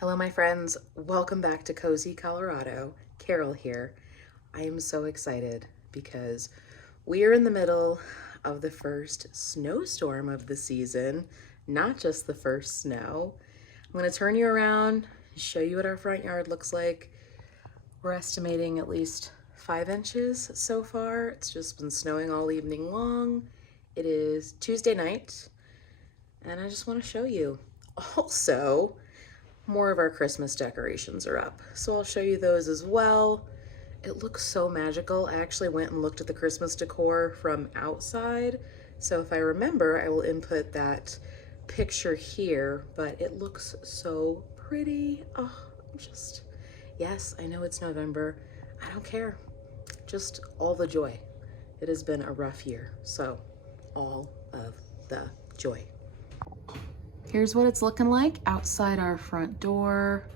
Hello, my friends. Welcome back to Cozy, Colorado. Carol here. I am so excited because we are in the middle of the first snowstorm of the season, not just the first snow. I'm going to turn you around, show you what our front yard looks like. We're estimating at least 5 inches so far. It's just been snowing all evening long. It is Tuesday night, and I just want to show you. Also, more of our Christmas decorations are up, so I'll show you those as well. It looks so magical. I actually went and looked at the Christmas decor from outside, so if I remember, I will input that picture here, but it looks so pretty. Oh, yes, I know it's November. I don't care. Just all the joy. It has been a rough year, so all of the joy. Here's what it's looking like outside our front door.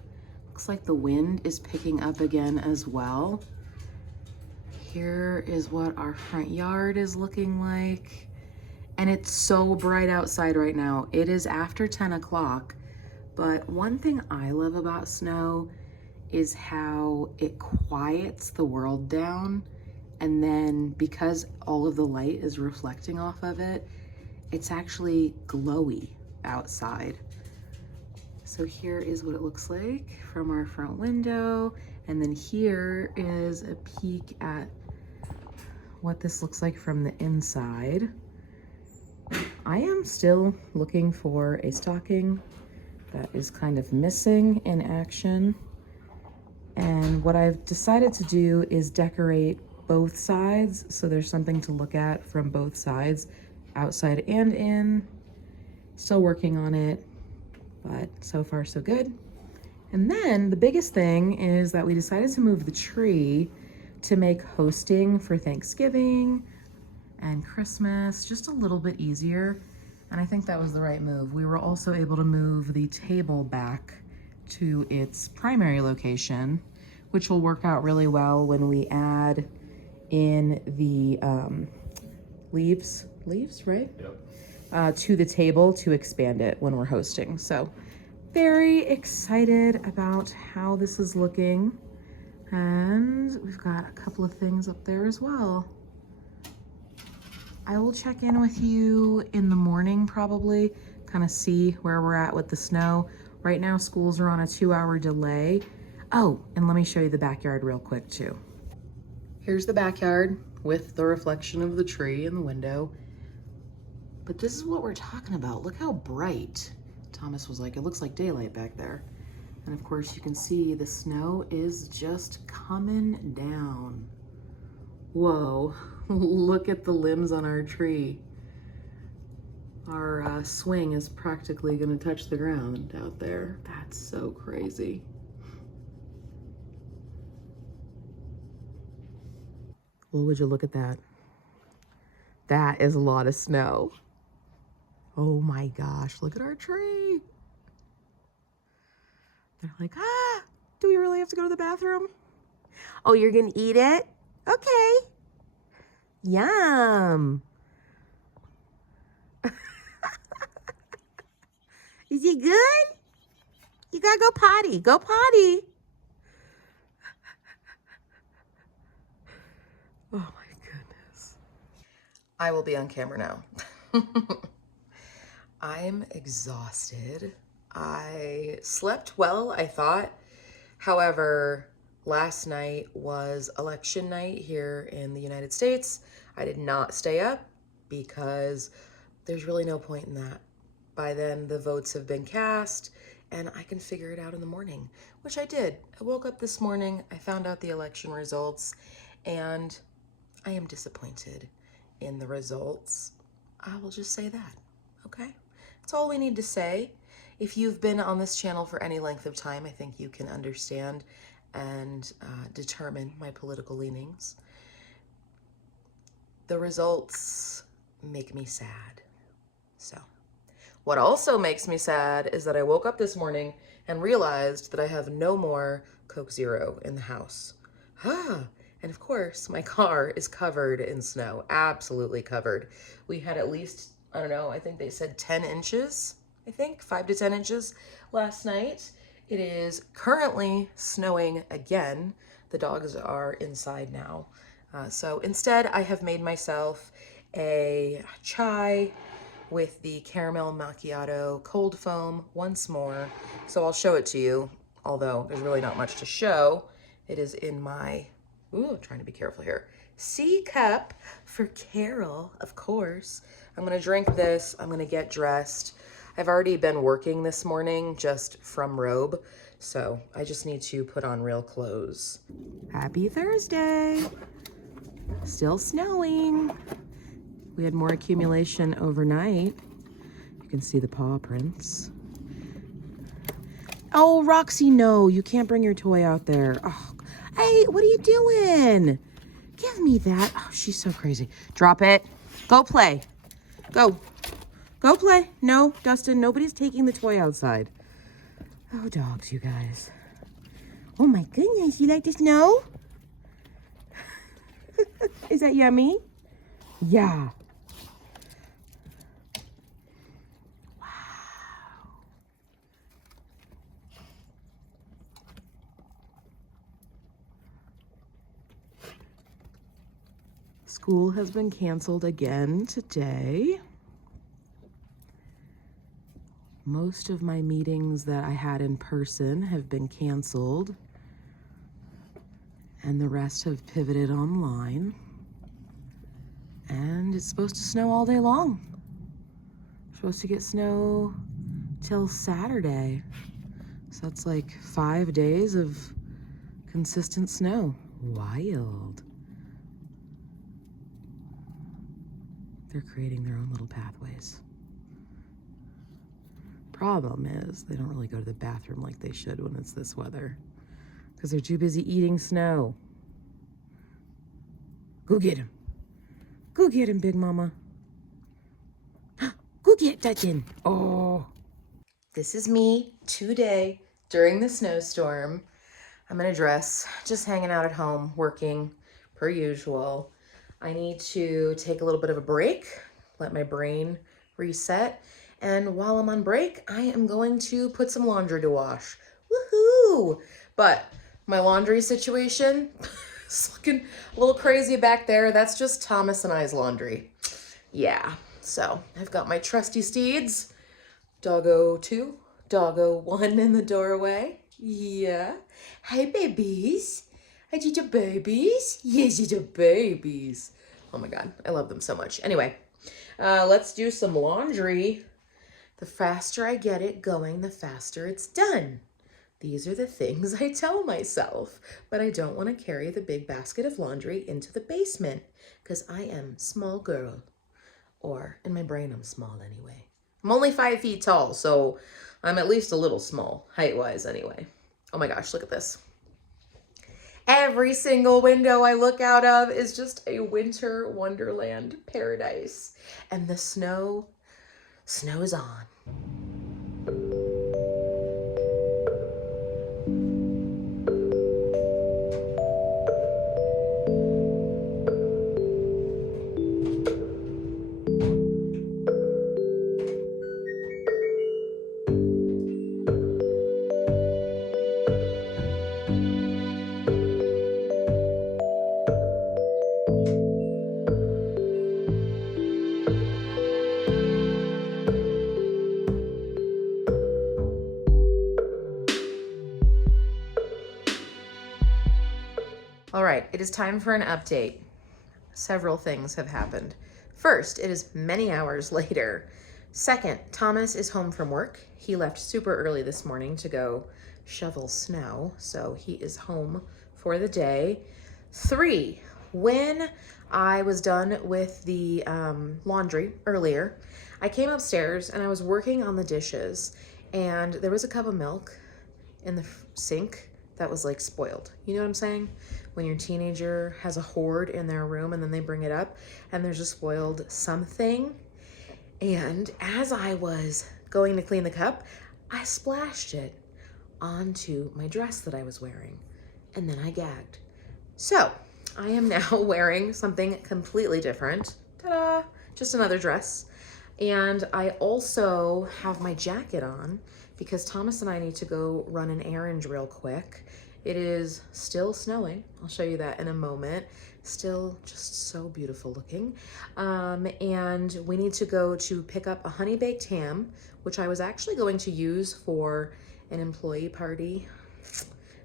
Looks like the wind is picking up again as well. Here is what our front yard is looking like. And it's so bright outside right now. It is after 10 o'clock, but one thing I love about snow is how it quiets the world down. And then because all of the light is reflecting off of it, it's actually glowy outside. So here is what it looks like from our front window. And then here is a peek at what this looks like from the inside. I am still looking for a stocking that is kind of missing in action. And what I've decided to do is decorate both sides, so there's something to look at from both sides, outside and in. Still working on it, but so far so good. And then the biggest thing is that we decided to move the tree to make hosting for Thanksgiving and Christmas just a little bit easier. And I think that was the right move. We were also able to move the table back to its primary location, which will work out really well when we add in the leaves, right? Yep. To the table to expand it when we're hosting. So very excited about how this is looking. And we've got a couple of things up there as well. I will check in with you in the morning probably, kind of see where we're at with the snow. Right now schools are on a 2-hour delay. Oh, and let me show you the backyard real quick too. Here's the backyard with the reflection of the tree in the window. But this is what we're talking about. Look how bright. Thomas was like, it looks like daylight back there. And of course you can see the snow is just coming down. Whoa, look at the limbs on our tree. Our swing is practically gonna touch the ground out there. That's so crazy. Well, would you look at that? That is a lot of snow. Oh my gosh, look at our tree. They're like, do we really have to go to the bathroom? Oh, you're gonna eat it? Okay. Yum. Is it good? You gotta go potty. Go potty. Oh my goodness. I will be on camera now. I'm exhausted. I slept well, I thought. However, last night was election night here in the United States. I did not stay up because there's really no point in that. By then, the votes have been cast and I can figure it out in the morning, which I did. I woke up this morning, I found out the election results, and I am disappointed in the results. I will just say that, okay? That's all we need to say. If you've been on this channel for any length of time, I think you can understand and determine my political leanings. The results make me sad. So, what also makes me sad is that I woke up this morning and realized that I have no more Coke Zero in the house. And of course, my car is covered in snow, absolutely covered. We had at least, I don't know, I think they said 10 inches, I think 5 to 10 inches last night. It is currently snowing again. The dogs are inside now. So instead, I have made myself a chai with the caramel macchiato cold foam once more. So I'll show it to you, although there's really not much to show. It is in my, ooh, trying to be careful here, C cup for Carol, of course. I'm gonna drink this, I'm gonna get dressed. I've already been working this morning just from robe, so I just need to put on real clothes. Happy Thursday. Still snowing. We had more accumulation overnight. You can see the paw prints. Oh, Roxy, no, you can't bring your toy out there. Oh, hey, what are you doing? Give me that. Oh, she's so crazy. Drop it. Go play. Go. Go play. No, Dustin, nobody's taking the toy outside. Oh, dogs, you guys. Oh my goodness, you like the snow? Is that yummy? Yeah. Wow. School has been canceled again today. Most of my meetings that I had in person have been canceled, and the rest have pivoted online. And it's supposed to snow all day long. We're supposed to get snow till Saturday. So that's like 5 days of consistent snow. Wild. They're creating their own little pathways. Problem is, they don't really go to the bathroom like they should when it's this weather, because they're too busy eating snow. Go get him. Go get him, Big Mama. Go get Dustin. Oh. This is me today during the snowstorm. I'm in a dress, just hanging out at home, working per usual. I need to take a little bit of a break, let my brain reset. And while I'm on break, I am going to put some laundry to wash. Woohoo! But my laundry situation is looking a little crazy back there. That's just Thomas and I's laundry. Yeah, so I've got my trusty steeds. Doggo 2, Doggo 1 in the doorway. Yeah. Hi, babies. Are you the babies? Yes, you're the babies. Oh my God, I love them so much. Anyway, let's do some laundry. The faster I get it going, the faster it's done. These are the things I tell myself, but I don't want to carry the big basket of laundry into the basement because I am small girl. Or in my brain, I'm small anyway. I'm only 5 feet tall, so I'm at least a little small, height-wise anyway. Oh my gosh, look at this. Every single window I look out of is just a winter wonderland paradise. And the snow's on. All right, it is time for an update. Several things have happened. First, it is many hours later. Second, Thomas is home from work. He left super early this morning to go shovel snow, so he is home for the day. 3, when I was done with the laundry earlier, I came upstairs and I was working on the dishes, and there was a cup of milk in the sink that was like spoiled. You know what I'm saying? When your teenager has a hoard in their room and then they bring it up and there's a spoiled something. And as I was going to clean the cup, I splashed it onto my dress that I was wearing, and then I gagged. So I am now wearing something completely different. Ta-da! Just another dress. And I also have my jacket on because Thomas and I need to go run an errand real quick. It is still snowing. I'll show you that in a moment. Still just so beautiful looking. And we need to go to pick up a honey baked ham, which I was actually going to use for an employee party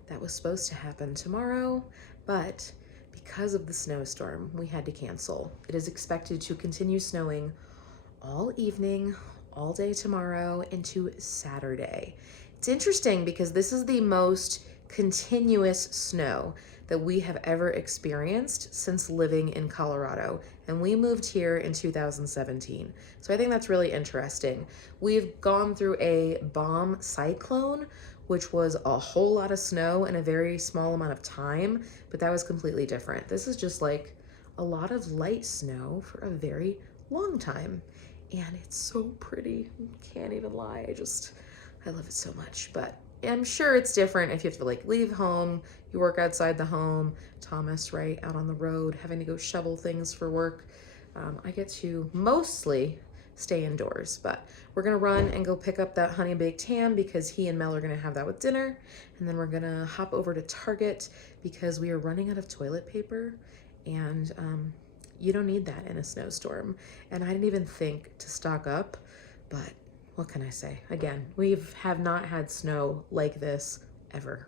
that was supposed to happen tomorrow, but because of the snowstorm, we had to cancel. It is expected to continue snowing all evening, all day tomorrow into Saturday. It's interesting because this is the most continuous snow that we have ever experienced since living in Colorado, and we moved here in 2017. So I think that's really interesting. We've gone through a bomb cyclone, which was a whole lot of snow in a very small amount of time, but that was completely different. This is just like a lot of light snow for a very long time, and it's so pretty. Can't even lie. I love it so much. But I'm sure it's different if you have to like leave home, you work outside the home. Thomas, right, out on the road, having to go shovel things for work. I get to mostly stay indoors, but we're gonna run and go pick up that honey baked ham because he and Mel are gonna have that with dinner. And then we're gonna hop over to Target because we are running out of toilet paper, and you don't need that in a snowstorm. And I didn't even think to stock up, but what can I say? Again, we have not had snow like this ever.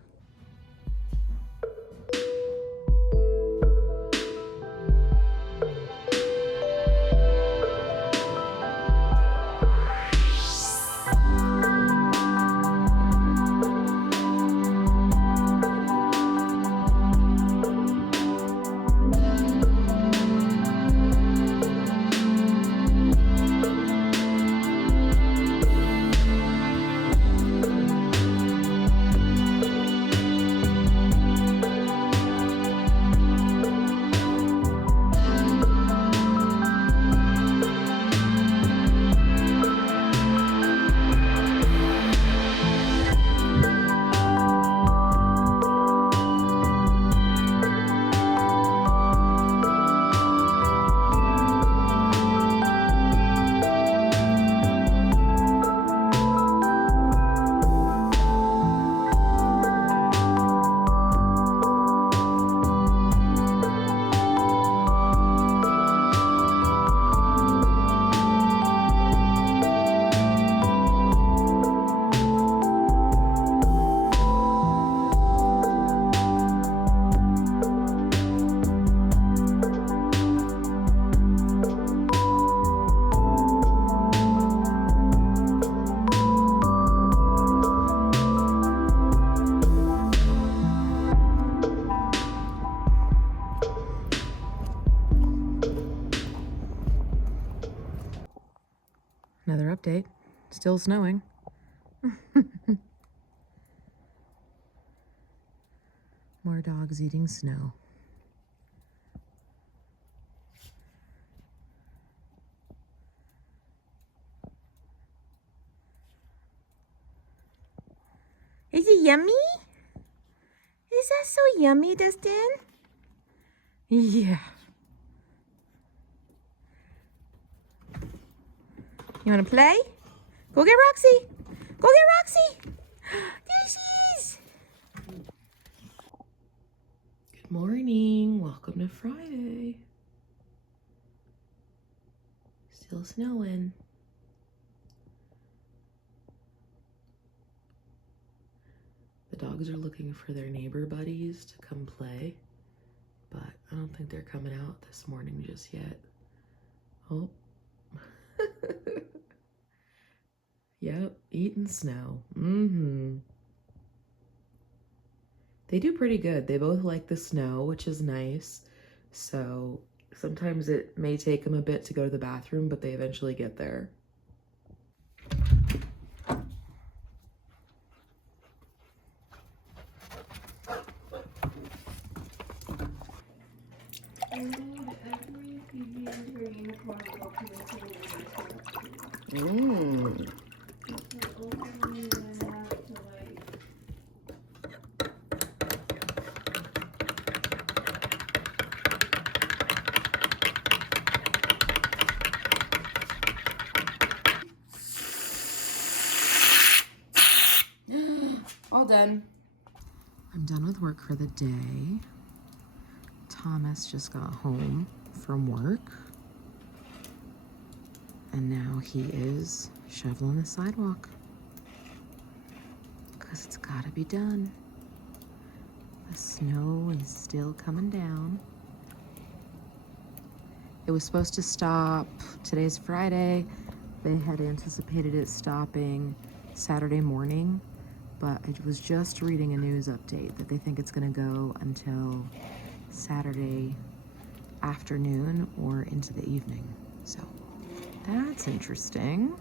Another update. Still snowing. More dogs eating snow. Is it yummy? Is that so yummy, Dustin? Yeah. You want to play? Go get Roxy. Go get Roxy. There she is. Good morning. Welcome to Friday. Still snowing. The dogs are looking for their neighbor buddies to come play, but I don't think they're coming out this morning just yet. Oh. Yep, eating snow. They do pretty good. They both like the snow, which is nice. So sometimes it may take them a bit to go to the bathroom, but they eventually get there. done. I'm done with work for the day. Thomas just got home from work. And now he is shoveling the sidewalk. Because it's gotta be done. The snow is still coming down. It was supposed to stop, today's Friday. They had anticipated it stopping Saturday morning, but I was just reading a news update that they think it's gonna go until Saturday afternoon or into the evening. So that's interesting.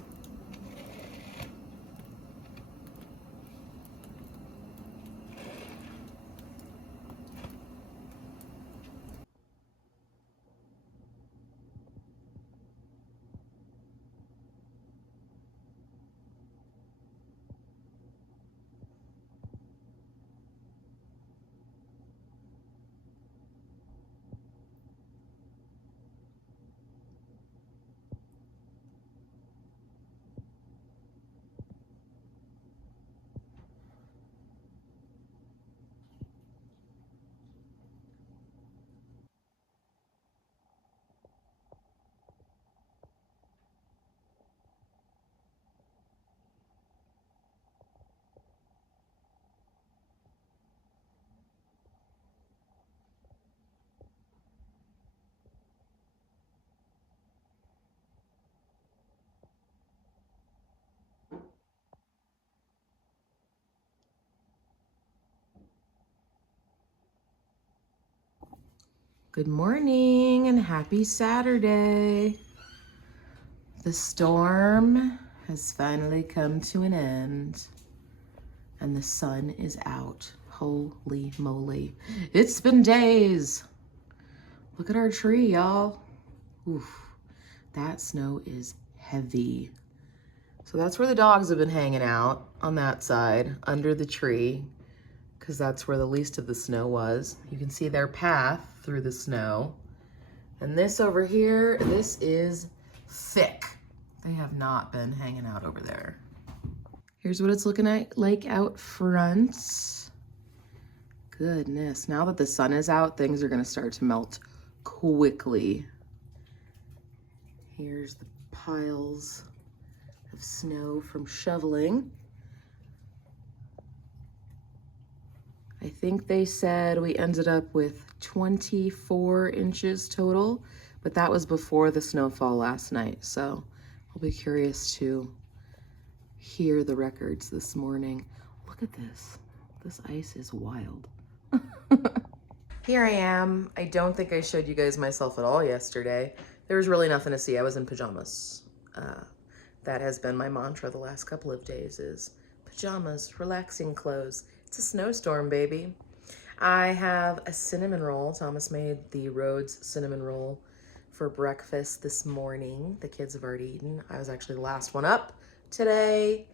Good morning and happy Saturday. The storm has finally come to an end and the sun is out. Holy moly. It's been days. Look at our tree, y'all. Oof, that snow is heavy. So that's where the dogs have been hanging out, on that side, under the tree, because that's where the least of the snow was. You can see their path through the snow. And this over here, this is thick. They have not been hanging out over there. Here's what it's looking like out front. Goodness, now that the sun is out, things are gonna start to melt quickly. Here's the piles of snow from shoveling. I think they said we ended up with 24 inches total, but that was before the snowfall last night. So I'll be curious to hear the records this morning. Look at this. This ice is wild. Here I am. I don't think I showed you guys myself at all yesterday. There was really nothing to see. I was in pajamas. That has been my mantra the last couple of days is pajamas, relaxing clothes. It's a snowstorm, baby. I have a cinnamon roll. Thomas made the Rhodes cinnamon roll for breakfast this morning. The kids have already eaten. I was actually the last one up today.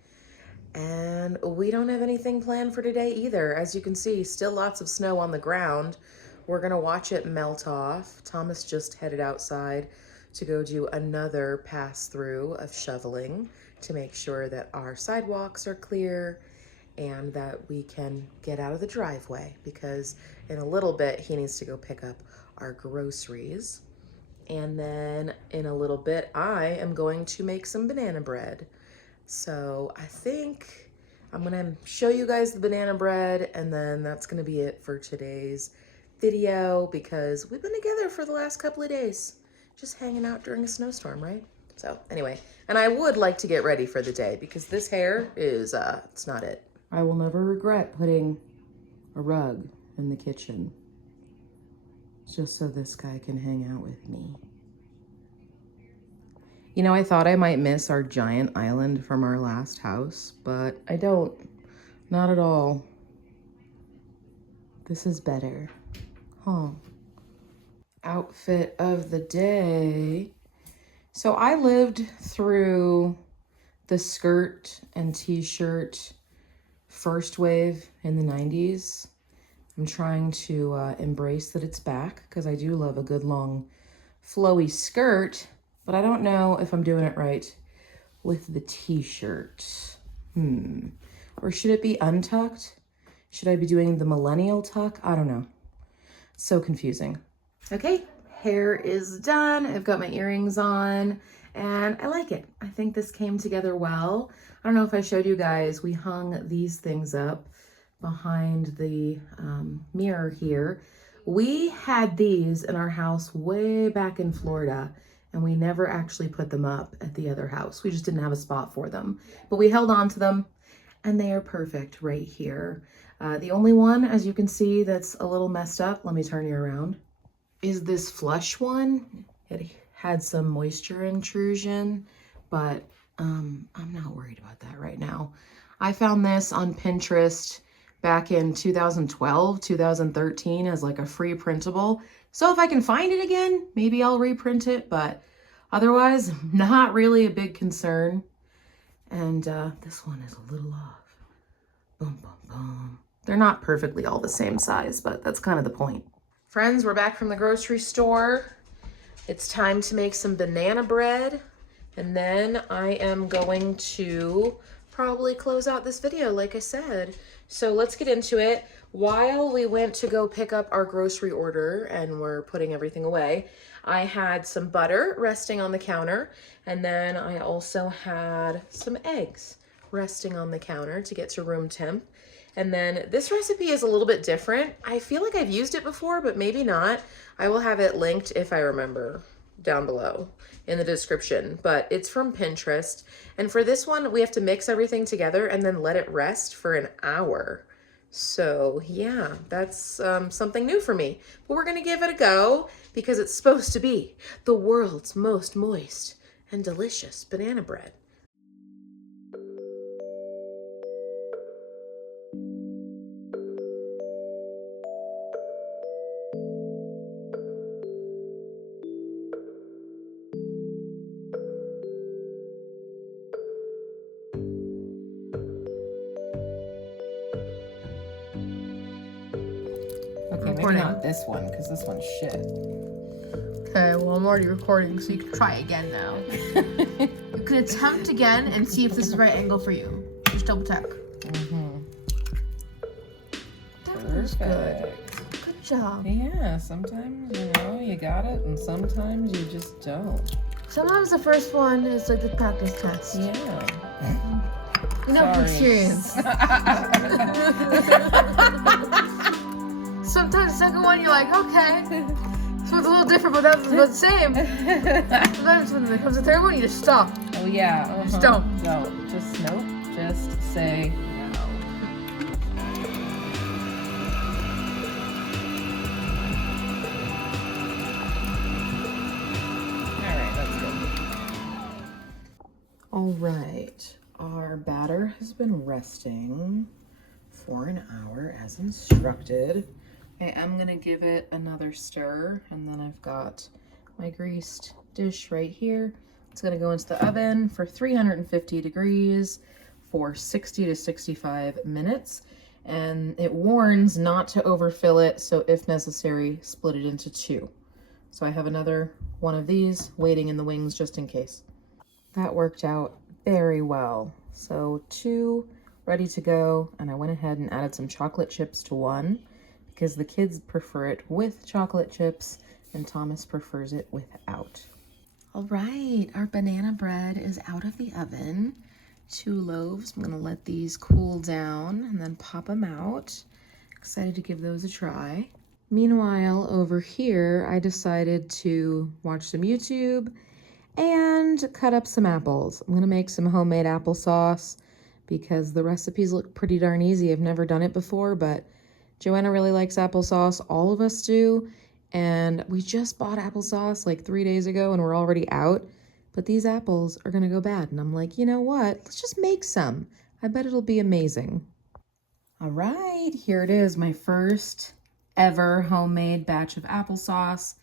And we don't have anything planned for today either. As you can see, still lots of snow on the ground. We're gonna watch it melt off. Thomas just headed outside to go do another pass through of shoveling to make sure that our sidewalks are clear and that we can get out of the driveway, because in a little bit he needs to go pick up our groceries. And then in a little bit I am going to make some banana bread. So I think I'm gonna show you guys the banana bread, and then that's gonna be it for today's video, because we've been together for the last couple of days, just hanging out during a snowstorm, right? So anyway, and I would like to get ready for the day because this hair is, it's not it. I will never regret putting a rug in the kitchen just so this guy can hang out with me. You know, I thought I might miss our giant island from our last house, but I don't. Not at all. This is better. Huh. Outfit of the day. So I lived through the skirt and t-shirt first wave in the 90s. I'm trying to embrace that it's back, because I do love a good long flowy skirt, but I don't know if I'm doing it right with the t-shirt. Or should it be untucked? Should I be doing the millennial tuck? I don't know. So confusing. Okay, hair is done. I've got my earrings on and I like it. I think this came together well. I don't know if I showed you guys, we hung these things up behind the mirror here. We had these in our house way back in Florida and we never actually put them up at the other house. We just didn't have a spot for them, but we held on to them and they are perfect right here. The only one, as you can see, that's a little messed up, let me turn you around, is this flush one. It had some moisture intrusion, but I'm not worried about that right now. I found this on Pinterest back in 2012, 2013 as like a free printable. So if I can find it again, maybe I'll reprint it, but otherwise, not really a big concern. And this one is a little off. Boom, boom, boom. They're not perfectly all the same size, but that's kind of the point. Friends, we're back from the grocery store. It's time to make some banana bread. And then I am going to probably close out this video, like I said. So let's get into it. While we went to go pick up our grocery order and we're putting everything away, I had some butter resting on the counter. And then I also had some eggs resting on the counter to get to room temp. And then this recipe is a little bit different. I feel like I've used it before, but maybe not. I will have it linked if I remember down below in the description, but it's from Pinterest. And for this one, we have to mix everything together and then let it rest for an hour. So yeah, that's something new for me, but we're gonna give it a go because it's supposed to be the world's most moist and delicious banana bread. Okay, maybe not this one, because this one's shit. Okay, well, I'm already recording, so you can try again now. You can attempt again and see if this is the right angle for you. Just double check. Mm-hmm. That was good. Good job. Yeah, sometimes, you got it, and sometimes you just don't. Sometimes the first one is like the practice test. Yeah. You know, from Sorry. experience. Sometimes the second one, you're like, okay. So it's a little different, but that's about the same. Sometimes when it comes to the third one, you just stop. Oh, yeah. Just don't. Don't. Just, nope. Just say no. All right, that's good. All right, our batter has been resting for an hour as instructed. I am gonna give it another stir, and then I've got my greased dish right here. It's gonna go into the oven for 350 degrees for 60 to 65 minutes. And it warns not to overfill it, so if necessary, split it into two. So I have another one of these waiting in the wings just in case. That worked out very well. So 2 ready to go, and I went ahead and added some chocolate chips to 1 because the kids prefer it with chocolate chips and Thomas prefers it without. All right, our banana bread is out of the oven. 2 loaves. I'm gonna let these cool down and then pop them out. Excited to give those a try. Meanwhile, over here, I decided to watch some YouTube and cut up some apples. I'm gonna make some homemade applesauce because the recipes look pretty darn easy. I've never done it before, but Joanna really likes applesauce. All of us do. And we just bought applesauce like 3 days ago and we're already out. But these apples are gonna go bad. And I'm like, you know what? Let's just make some. I bet it'll be amazing. All right, here it is, my first ever homemade batch of applesauce.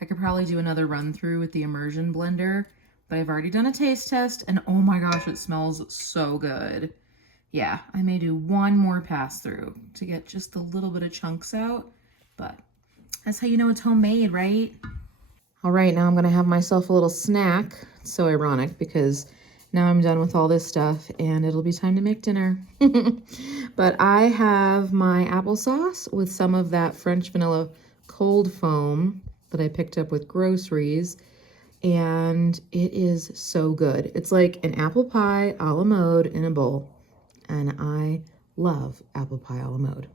I could probably do another run through with the immersion blender, but I've already done a taste test and oh my gosh, it smells so good. Yeah, I may do one more pass through to get just a little bit of chunks out, but that's how you know it's homemade, right? All right, now I'm gonna have myself a little snack. It's so ironic because Now I'm done with all this stuff and it'll be time to make dinner. But I have my applesauce with some of that French vanilla cold foam that I picked up with groceries. And it is so good. It's like an apple pie a la mode in a bowl. And I love apple pie a la mode.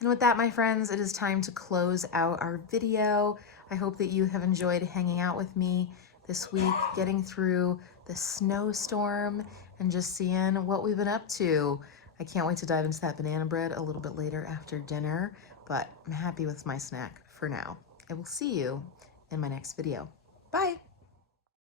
And with that, my friends, it is time to close out our video. I hope that you have enjoyed hanging out with me this week, getting through the snowstorm and just seeing what we've been up to. I can't wait to dive into that banana bread a little bit later after dinner, but I'm happy with my snack for now. I will see you in my next video. Bye.